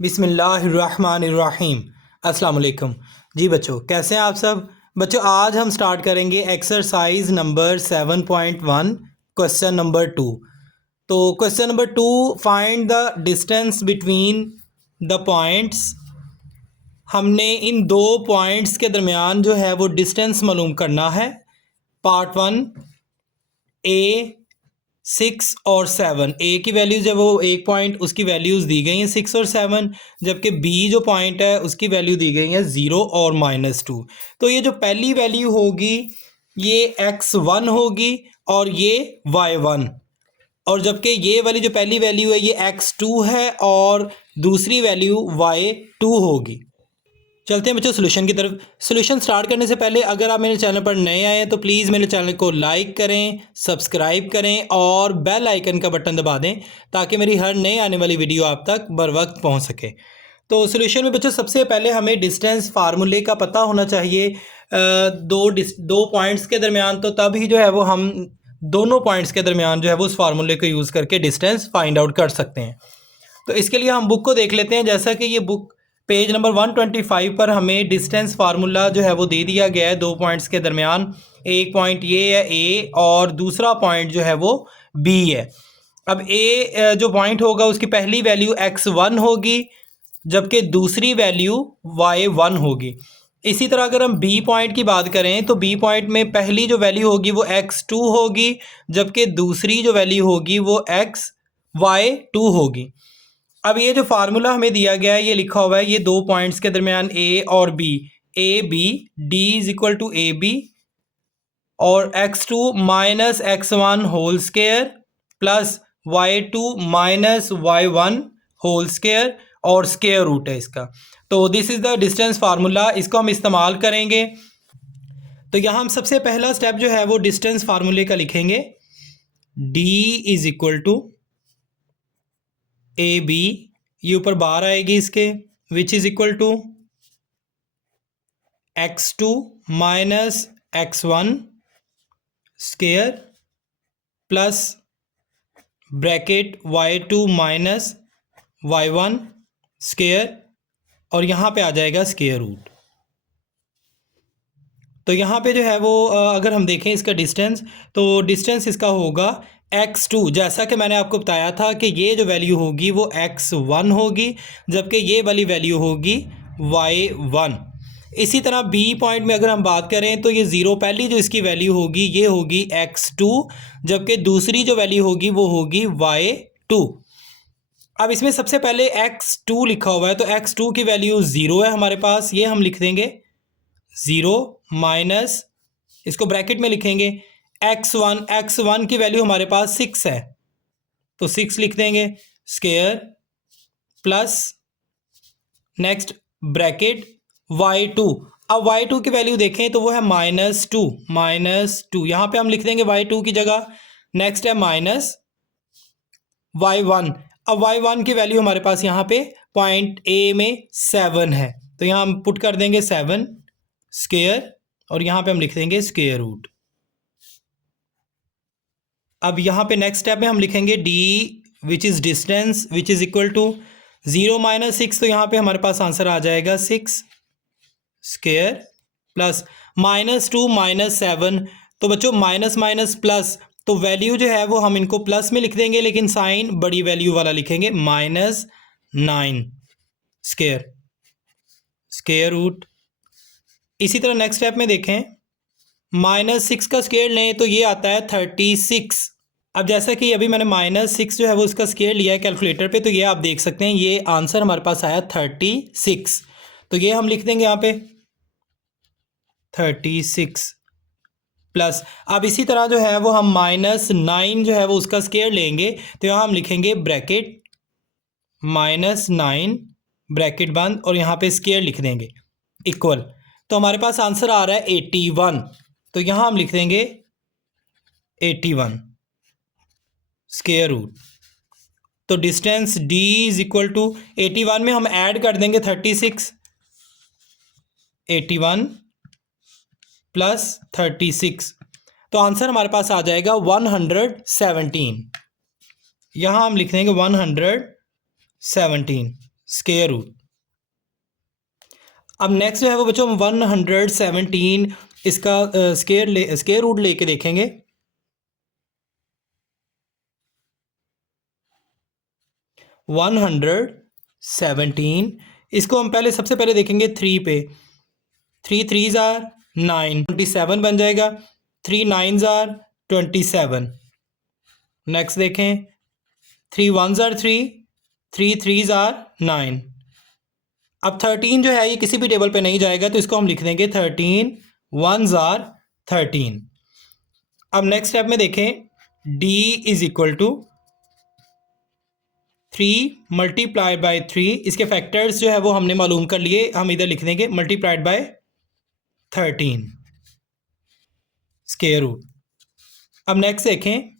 बिस्मिल्लाहिर्रहमानिर्रहीम। अस्सलाम वालेकुम। जी बच्चों, कैसे हैं आप सब? बच्चों, आज हम स्टार्ट करेंगे एक्सरसाइज नंबर 7.1 क्वेश्चन नंबर 2। तो question number 2, find the distance between the points. हमने इन दो पॉइंट्स के दरमियान जो है वो डिस्टेंस मालूम करना है। पार्ट 1 ए 6 और 7, ए की वैल्यूज़ है वो एक पॉइंट, उसकी वैल्यूज़ दी गई हैं 6 और 7, जबकि बी जो पॉइंट है उसकी वैल्यू दी गई है 0 और -2। तो ये जो पहली वैल्यू होगी ये x1 होगी और ये y1, और जबकि ये वाली जो पहली वैल्यू है ये x2 है और दूसरी वैल्यू y2 होगी। चलते हैं बच्चों सोल्यूशन की तरफ। सोल्यूशन स्टार्ट करने से पहले अगर आप मेरे चैनल पर नए आए हैं तो प्लीज़ मेरे चैनल को लाइक करें, सब्सक्राइब करें और बेल आइकन का बटन दबा दें ताकि मेरी हर नए आने वाली वीडियो आप तक बर वक्त पहुँच सके। तो सोल्यूशन में बच्चों सबसे पहले हमें डिस्टेंस फार्मूले का पता होना चाहिए दो पॉइंट्स के दरमियान, तो तब ही जो है वो हम दोनों पॉइंट्स के दरमियान जो है वो उस फार्मूले को यूज़ करके डिस्टेंस फाइंड आउट कर सकते हैं। तो इसके लिए हम बुक को देख लेते हैं। जैसा कि ये बुक पेज नंबर 125 पर हमें डिस्टेंस फार्मूला जो है वो दे दिया गया है दो पॉइंट्स के दरमियान। एक पॉइंट ये है ए और दूसरा पॉइंट जो है वो बी है। अब ए जो पॉइंट होगा उसकी पहली वैल्यू x1 होगी जबकि दूसरी वैल्यू y1 होगी। इसी तरह अगर हम बी पॉइंट की बात करें तो बी पॉइंट में पहली जो वैल्यू होगी वो x2 होगी जबकि दूसरी जो वैल्यू होगी वो y2 होगी। अब ये जो फार्मूला हमें दिया गया है ये लिखा हुआ है, ये दो पॉइंट्स के दरमियान ए और B, A B D is equal to A B और x2 minus x1 whole square plus y2 minus y1 whole square और स्केयर रूट है इसका। तो this is the distance formula, इसको हम इस्तेमाल करेंगे। तो यहाँ हम सबसे पहला स्टेप जो है वो डिस्टेंस फार्मूले का लिखेंगे, d is equal to A B, ये ऊपर बार आएगी इसके, which is equal to x2 minus x1 square plus bracket y2 minus y1 square और यहाँ पे आ जाएगा स्केयर रूट। तो यहाँ पे जो है वो अगर हम देखें इसका डिस्टेंस, तो डिस्टेंस इसका होगा x2, जैसा कि मैंने आपको बताया था कि ये जो वैल्यू होगी वो x1 होगी जबकि ये वाली वैल्यू होगी y1। इसी तरह बी पॉइंट में अगर हम बात करें तो ये 0, पहली जो इसकी वैल्यू होगी ये होगी x2 जबकि दूसरी जो वैल्यू होगी वो होगी y2। अब इसमें सबसे पहले x2 लिखा हुआ है तो x2 की वैल्यू 0 है हमारे पास, ये हम लिख देंगे 0 माइनस, इसको ब्रैकेट में लिखेंगे x1 की वैल्यू हमारे पास 6 है तो 6 लिख देंगे square plus next bracket y2। अब y2 की वैल्यू देखें तो वो है -2, यहाँ पे हम लिख देंगे y2 की जगह। नेक्स्ट है माइनस y1। अब y1 की वैल्यू हमारे पास यहाँ पे पॉइंट ए में 7 है तो यहाँ हम पुट कर देंगे 7 स्केयर और यहाँ पे हम लिख देंगे स्केयर रूट। अब यहाँ पे नेक्स्ट स्टेप में हम लिखेंगे d which is distance which is equal to 0 minus 6, तो यहाँ पे हमारे पास आंसर आ जाएगा 6 स्केयर प्लस -2 -7। तो बच्चों माइनस माइनस प्लस, तो वैल्यू जो है वो हम इनको प्लस में लिख देंगे लेकिन साइन बड़ी वैल्यू वाला लिखेंगे, -9 स्केयर स्केयर रूट। इसी तरह नेक्स्ट स्टेप में देखें, -6 का स्केयर लें तो ये आता है 36। अब जैसा कि अभी मैंने -6 जो है वो इसका स्केयर लिया है कैलकुलेटर पे, तो ये आप देख सकते हैं ये आंसर हमारे पास आया 36। तो ये हम लिख देंगे यहाँ पे 36 प्लस, अब इसी तरह जो है वो हम -9 जो है वो उसका स्केयर लेंगे तो यहाँ हम लिखेंगे ब्रैकेट -9 ब्रैकेट बंद और यहाँ पे स्केयर लिख देंगे इक्वल। तो हमारे पास आंसर आ रहा है 81, तो यहाँ हम लिख देंगे 81 स्केयर रूट। तो distance d is equal to 81 में हम ऐड कर देंगे 36, 81 प्लस 36, तो आंसर हमारे पास आ जाएगा 117। यहाँ हम लिख देंगे 117 स्क्वायर रूट। अब नेक्स्ट जो है वो बच्चों 117 इसका स्क्वायर रूट लेके देखेंगे। वन हंड्रेड 17 इसको हम पहले सबसे पहले देखेंगे 3 पे। 3 3 जार 9, 27 बन जाएगा। 3 9 जार 27। नेक्स्ट देखें 3 1 जार 3, 3 3 जार 9। अब 13 जो है ये किसी भी टेबल पे नहीं जाएगा तो इसको हम लिख देंगे 13 1 जार 13। अब नेक्स्ट स्टेप में देखें d is equal to 3 multiply by 3। इसके फैक्टर्स जो है वो हमने मालूम कर लिए, हम इधर लिख देंगे मल्टीप्लाइड बाय 13 स्क्वायर रूट। अब नेक्स्ट देखें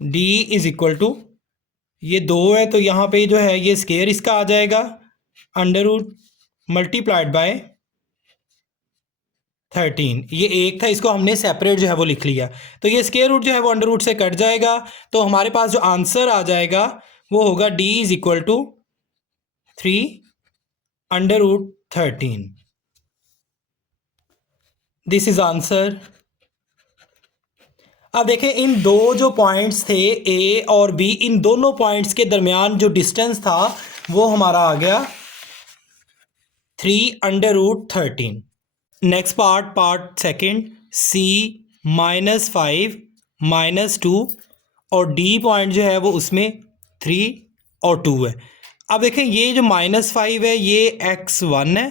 d इज इक्वल टू, ये 2 है तो यहाँ पे जो है ये स्क्वायर इसका आ जाएगा अंडर रूट मल्टीप्लाइड बाय 13। ये 1 था, इसको हमने सेपरेट जो है वो लिख लिया, तो ये स्क्वायर रूट जो है वो अंडर रूट से कट जाएगा। तो हमारे पास जो आंसर आ जाएगा वो होगा d is equal to 3 under root 13। This is answer. अब देखें इन दो जो पॉइंट्स थे ए और बी, इन दोनों पॉइंट्स के दरमियान जो डिस्टेंस था वो हमारा आ गया 3 under root 13। Next part second, C -5 -2 और डी पॉइंट जो है वो उसमें 3 और 2 है। अब देखें ये जो -5 है ये x1 है,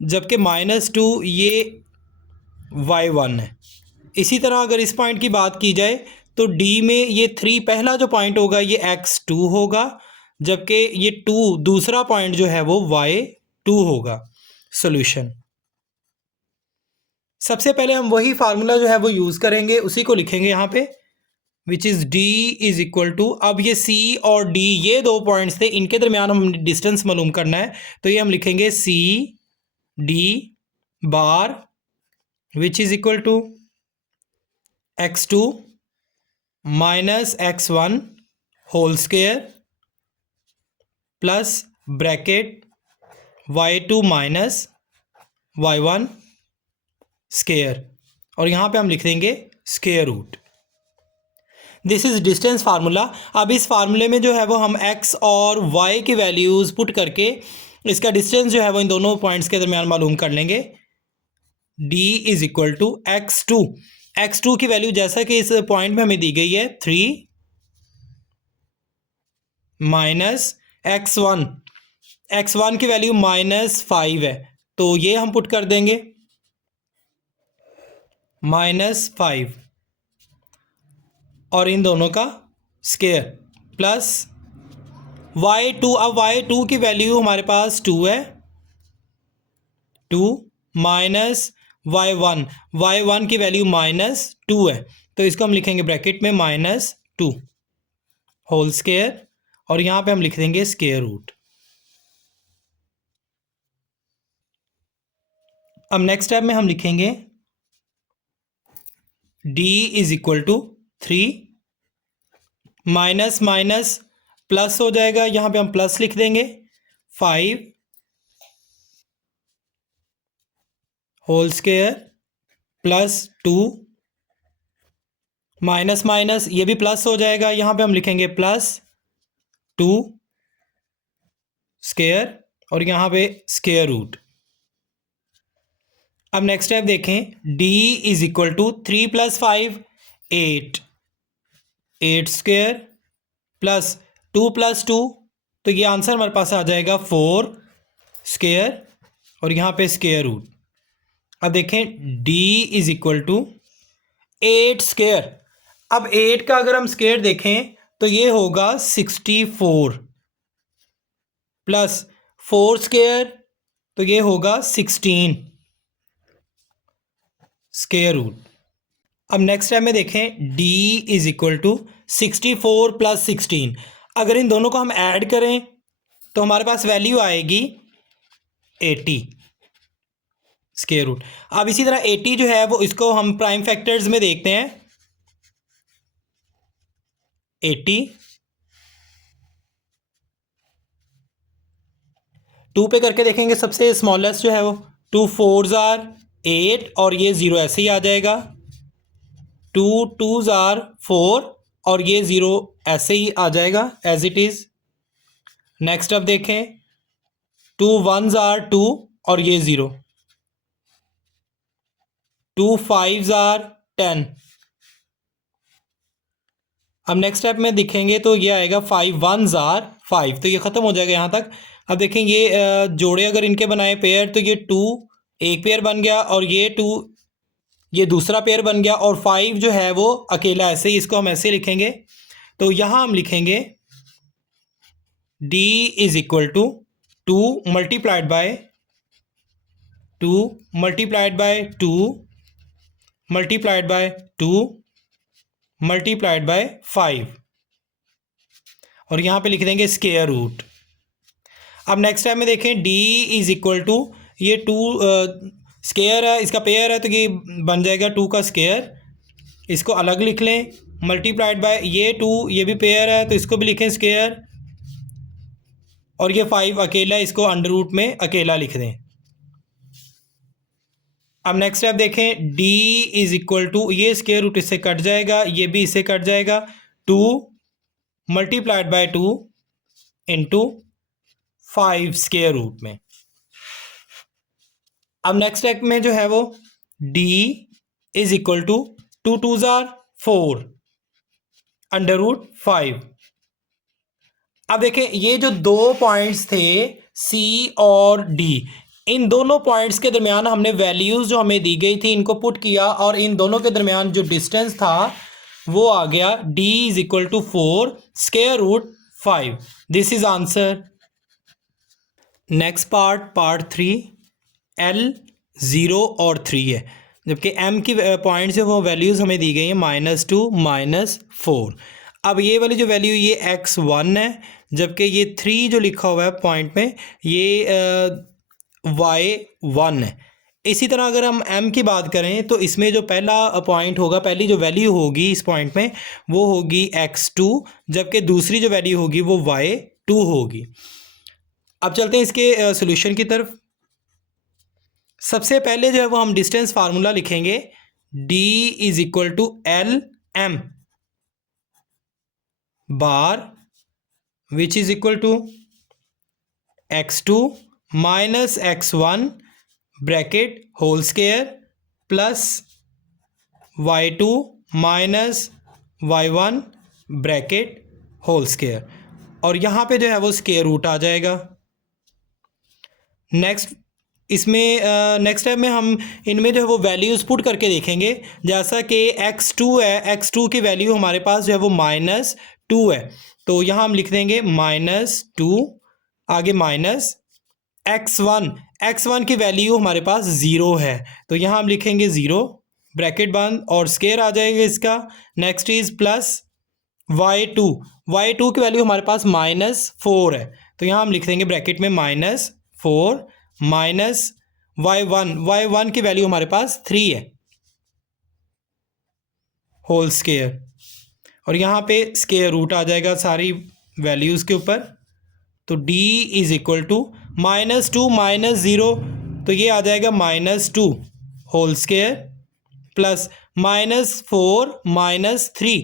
जबकि -2 ये y1 है। इसी तरह अगर इस पॉइंट की बात की जाए तो D में ये 3 पहला जो पॉइंट होगा ये x2 होगा, जबकि ये 2 दूसरा पॉइंट जो है वो y2 होगा। सॉल्यूशन, सबसे पहले हम वही फार्मूला जो है वो यूज़ करेंगे, उसी को लिखेंगे यहाँ पे, which is D is equal to, अब ये C और D ये दो पॉइंट्स थे, इनके दरमियान हम डिस्टेंस मालूम करना है, तो ये हम लिखेंगे C D bar which is equal to x2 minus x1 whole square plus bracket y2 minus y1 square, और यहाँ पे हम लिख देंगे square root. This is distance formula. अब इस फार्मूले में जो है वो हम x और y की वैल्यूज़ पुट करके इसका डिस्टेंस जो है वो इन दोनों पॉइंट्स के दरमियान मालूम कर लेंगे। d is equal to x2 की वैल्यू जैसा कि इस पॉइंट में हमें दी गई है 3 माइनस x1 की वैल्यू -5 है, तो ये हम पुट कर देंगे -5 और इन दोनों का स्क्वायर प्लस y2। अब y2 की वैल्यू हमारे पास 2 है, 2 माइनस y1 की वैल्यू -2 है, तो इसको हम लिखेंगे ब्रैकेट में -2 होल स्क्वायर, और यहाँ पे हम लिख देंगे स्क्वायर रूट। अब नेक्स्ट स्टेप में हम लिखेंगे d is equal to 3 minus minus plus हो जाएगा, यहाँ पे हम प्लस लिख देंगे 5 whole square plus 2 minus minus ये भी प्लस हो जाएगा, यहाँ पे हम लिखेंगे +2 स्क्वायर और यहाँ पे स्क्वायर रूट। अब नेक्स्ट स्टेप देखें, d is equal to 3 + 5 8 square plus 2 + 2, तो ये आंसर हमारे पास आ जाएगा 4 स्क्वायर और यहाँ पे स्क्वायर रूट। अब देखें d is equal to 8 square. अब 8 का अगर हम स्क्वायर देखें तो ये होगा 64 प्लस 4 स्क्वायर, तो ये होगा 16 स्क्वायर रूट। अब नेक्स्ट टाइम में देखें d इज इक्वल टू 64 + 16। अगर इन दोनों को हम ऐड करें तो हमारे पास वैल्यू आएगी 80 स्क्वायर रूट। अब इसी तरह 80 जो है वो इसको हम प्राइम फैक्टर्स में देखते हैं, 80 2 पे करके देखेंगे, सबसे स्मॉलेस्ट जो है वो 2 4s आर 8 और ये 0 ऐसे ही आ जाएगा। 2 2s आर 4 और ये 0 ऐसे ही आ जाएगा एज इट इज़। नेक्स्ट अब देखें, 2 1s आर 2 और ये 0। 2 5s आर 10। अब नेक्स्ट स्टेप में दिखेंगे तो ये आएगा 5 1s आर 5, तो ये ख़त्म हो जाएगा यहाँ तक। अब देखें ये जोड़े अगर इनके बनाए पेयर, तो ये 2 एक पेयर बन गया और ये 2 ये दूसरा पेयर बन गया, और 5 जो है वो अकेला, ऐसे ही इसको हम ऐसे लिखेंगे। तो यहाँ हम लिखेंगे d is equal to 2 multiplied by 2 multiplied by 2 multiplied by 2 multiplied by 5, और यहाँ पे लिख देंगे स्क्वायर रूट। अब नेक्स्ट टाइम में देखें d इज इक्वल टू ये 2 स्क्वायर है, इसका पेयर है, तो ये बन जाएगा 2 का स्क्वायर, इसको अलग लिख लें। मल्टीप्लाइड बाय ये 2, ये भी पेयर है तो इसको भी लिखें स्क्वायर, और ये 5 अकेला, इसको अंडर रूट में अकेला लिख दें। अब नेक्स्ट स्टेप देखें, d इज इक्वल टू ये स्क्वायर रूट इससे कट जाएगा, ये भी इससे कट जाएगा, 2 multiplied by 2 into 5 square root में। अब नेक्स्ट स्टेप में जो है वो d is equal to 2 2s are 4 under root 5। अब देखें ये जो दो पॉइंट्स थे C और D, इन दोनों पॉइंट्स के दरमियान हमने वैल्यूज़ जो हमें दी गई थी इनको पुट किया, और इन दोनों के दरमियान जो डिस्टेंस था वो आ गया d is equal to 4 square root 5। This is answer. Next part 3, L 0 और 3 है, जबकि M की पॉइंट्स जो वो वैल्यूज़ हमें दी गई हैं -2 -4। अब ये वाली जो वैल्यू ये x1 है, जबकि ये 3 जो लिखा हुआ है पॉइंट में ये y1 है। इसी तरह अगर हम m की बात करें तो इसमें जो पहला पॉइंट होगा, पहली जो वैल्यू होगी इस पॉइंट में वो होगी x2, जबकि दूसरी जो वैल्यू होगी वो y2 होगी। अब चलते हैं इसके सॉल्यूशन की तरफ। सबसे पहले जो है वो हम डिस्टेंस फार्मूला लिखेंगे, d is equal to L M bar which is equal to x2 minus x1 bracket whole square plus y2 minus y1 bracket whole square, और यहाँ पे जो है वो स्क्वायर रूट आ जाएगा। नेक्स्ट नेक्स्ट स्टेप में हम इनमें जो है वो वैल्यूज़ पुट करके देखेंगे। जैसा कि x2 है, x2 की वैल्यू हमारे पास जो है वो -2 है, तो यहाँ हम लिख देंगे -2, आगे माइनस x1 की वैल्यू हमारे पास 0 है, तो यहाँ हम लिखेंगे 0 ब्रैकेट बंद और स्क्वायर आ जाएगा इसका। नेक्स्ट इज प्लस y2 की वैल्यू हमारे पास -4 है, तो यहाँ हम लिख देंगे ब्रैकेट में -4 माइनस y1 की वैल्यू हमारे पास 3 है होल स्क्वायर, और यहाँ पे स्क्वायर रूट आ जाएगा सारी वैल्यूज़ के ऊपर। तो d इज इक्वल टू -2 -0, तो ये आ जाएगा -2 होल स्क्वायर प्लस -4 -3,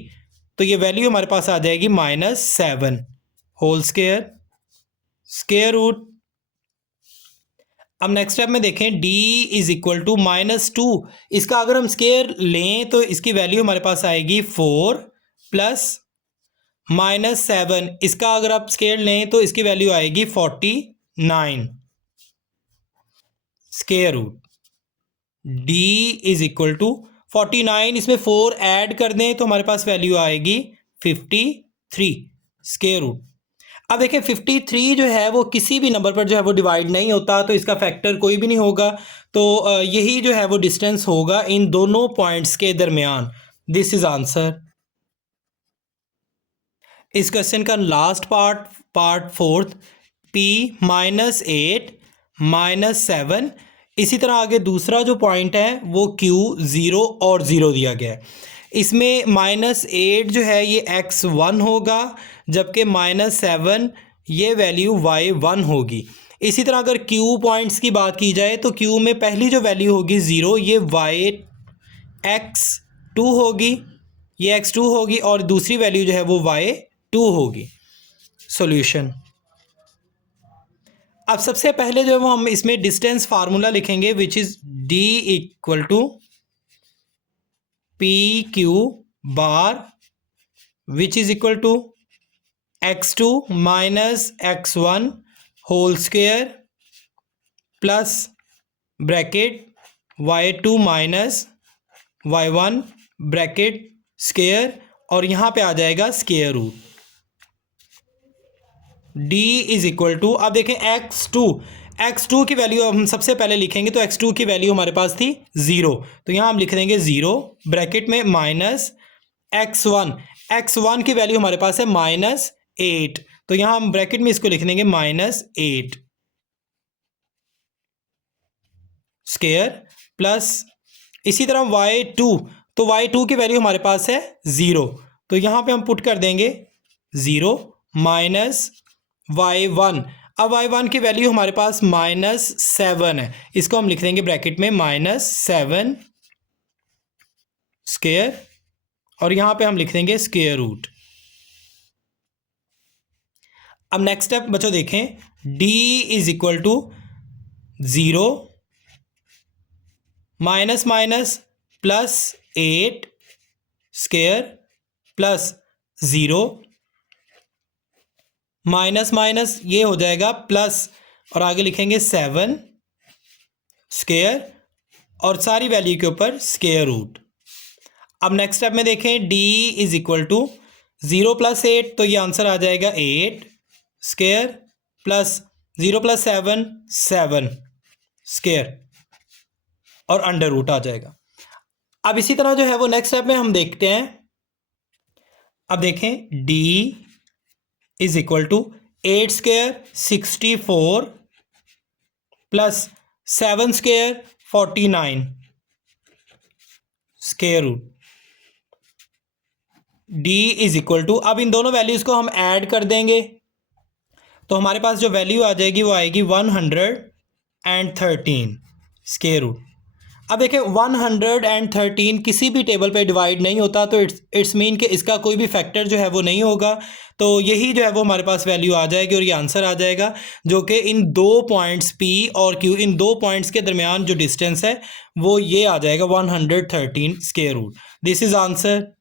तो ये वैल्यू हमारे पास आ जाएगी -7 होल स्क्वायर स्क्वायर रूट। अब नेक्स्ट स्टेप में देखें, d इज इक्वल टू -2, इसका अगर हम स्क्वायर लें तो इसकी वैल्यू हमारे पास आएगी 4 प्लस -7, इसका अगर आप स्क्वायर लें तो इसकी वैल्यू आएगी 49 square root. d is equal to 49, इसमें 4 ऐड कर दें तो हमारे पास वैल्यू आएगी 53 स्क्वायर रूट। अब देखें 53 जो है वो किसी भी नंबर पर जो है वो डिवाइड नहीं होता, तो इसका फैक्टर कोई भी नहीं होगा, तो यही जो है वो डिस्टेंस होगा इन दोनों पॉइंट्स के दरमियान। This is answer. इस क्वेश्चन का लास्ट पार्ट 4th, p -8 -7। इसी तरह आगे दूसरा जो पॉइंट है वो q 0 और 0 दिया गया है। इसमें -8 जो है ये x1 होगा, जबकि -7 ये वैल्यू y1 होगी। इसी तरह अगर क्यू पॉइंट्स की बात की जाए तो क्यू में पहली जो वैल्यू होगी 0, ये x2 होगी, ये x2 होगी, और दूसरी वैल्यू जो है वो y2 होगी। सॉल्यूशन। अब सबसे पहले जो है वो हम इसमें डिस्टेंस फार्मूला लिखेंगे, which is d equal to P Q bar, which is equal to x2 minus x1 whole square plus bracket y2 minus y1 bracket square, और यहाँ पे आ जाएगा square root. d is equal to, अब देखें x2 की value हम सबसे पहले लिखेंगे, तो x2 की वैल्यू हमारे पास थी 0, तो यहाँ हम लिख देंगे 0 ब्रैकेट में माइनस x1 की वैल्यू हमारे पास है -8, तो यहाँ हम ब्रैकेट में इसको लिख देंगे -8 स्क्वायर प्लस इसी तरह y2, तो y2 की वैल्यू हमारे पास है 0, तो यहाँ पे हम पुट कर देंगे 0 माइनस y1, अब y1 की वैल्यू हमारे पास -7 है, इसको हम लिख देंगे ब्रैकेट में -7 स्क्वायर, और यहाँ पे हम लिख देंगे स्क्वायर रूट। अब नेक्स्ट स्टेप बच्चों देखें, d is equal to 0 minus minus plus 8 square plus 0 minus minus ये हो जाएगा प्लस, और आगे लिखेंगे 7 स्क्वायर और सारी वैल्यू के ऊपर स्क्वायर रूट। अब नेक्स्ट स्टेप में देखें, d is equal to 0 plus 8, तो ये आंसर आ जाएगा 8 स्क्वायर प्लस 0 प्लस 7 स्क्वायर, और अंडर रूट आ जाएगा। अब इसी तरह जो है वो नेक्स्ट स्टेप में हम देखते हैं। अब देखें, d is equal to 8 square 64 plus 7 square 49 square root. d is equal to, अब इन दोनों वैल्यूज को हम ऐड कर देंगे, तो हमारे पास जो वैल्यू आ जाएगी वो आएगी 113 स्क्वायर रूट। अब देखें 113 किसी भी टेबल पे डिवाइड नहीं होता, तो इट्स मीन कि इसका कोई भी फैक्टर जो है वो नहीं होगा, तो यही जो है वो हमारे पास वैल्यू आ जाएगी और ये आंसर आ जाएगा, जो कि इन दो पॉइंट्स P और Q, इन दो पॉइंट्स के दरमियान जो डिस्टेंस है वो ये आ जाएगा 113 square root. This is answer.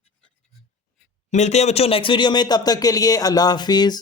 मिलते हैं बच्चों नेक्स्ट वीडियो में, तब तक के लिए अल्लाह हाफिज़।